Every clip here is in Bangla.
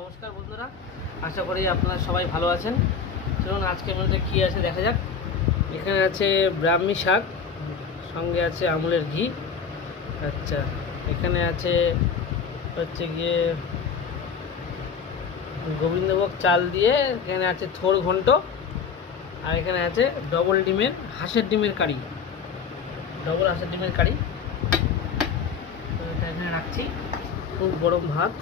নমস্কার বন্ধুরা, আশা করি আপনারা সবাই ভালো আছেন। চলুন আজকের মধ্যে কী আছে দেখা যাক। এখানে আছে ব্রাহ্মী শাক, সঙ্গে আছে আমুলের ঘি। আচ্ছা, এখানে আছে হচ্ছে গিয়ে গোবিন্দভোগ চাল দিয়ে, এখানে আছে থোর ঘন্ট, আর এখানে আছে ডবল ডিমের হাঁসের ডিমের কারি, ডবল হাঁসের ডিমের কারি। তো এটা এখানে রাখছি। খুব গরম ভাত,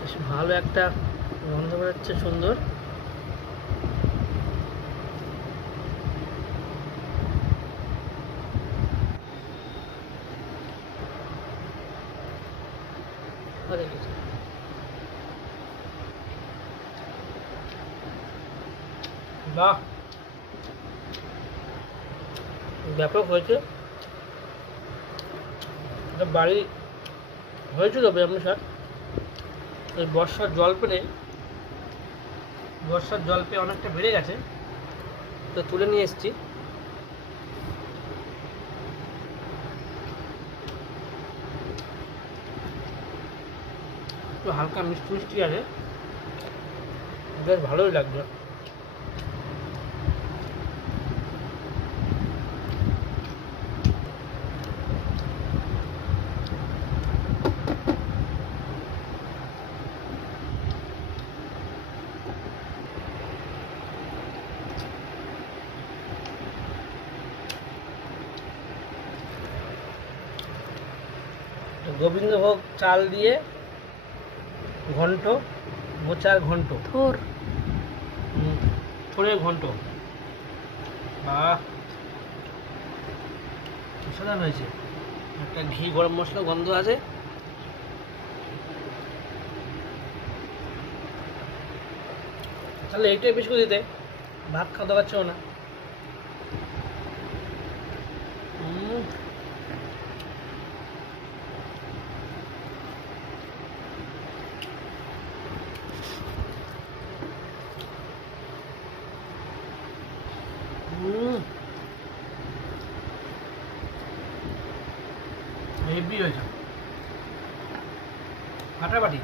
বেশ ভালো একটা গন্ধ বেরোচ্ছে, সুন্দর। বাহ, ব্যাপক হয়েছে। এটা বাড়ি হয়েছিল ব্রাহ্মী শাক, এই বর্ষার জল পেয়ে অনেকটা বেড়ে গেছে, তো তুলে নিয়ে এসেছি। একটু হালকা মিষ্টি মিষ্টি আছে, বেশ ভালোই লাগবে। গোবিন্দভোগ চাল দিয়ে ঘন্ট, মোচার ঘন্ট, থোড়ের ঘন্ট। বাহ, অসাধারণ হয়েছে। একটা ঘি গরম মশলা গন্ধ আছে। তাহলে এইটাই বেশি করে দিতে, ভাত খাওয়া দরকার ছিল না। হেভি হয়েছে, ফাটাফাটি।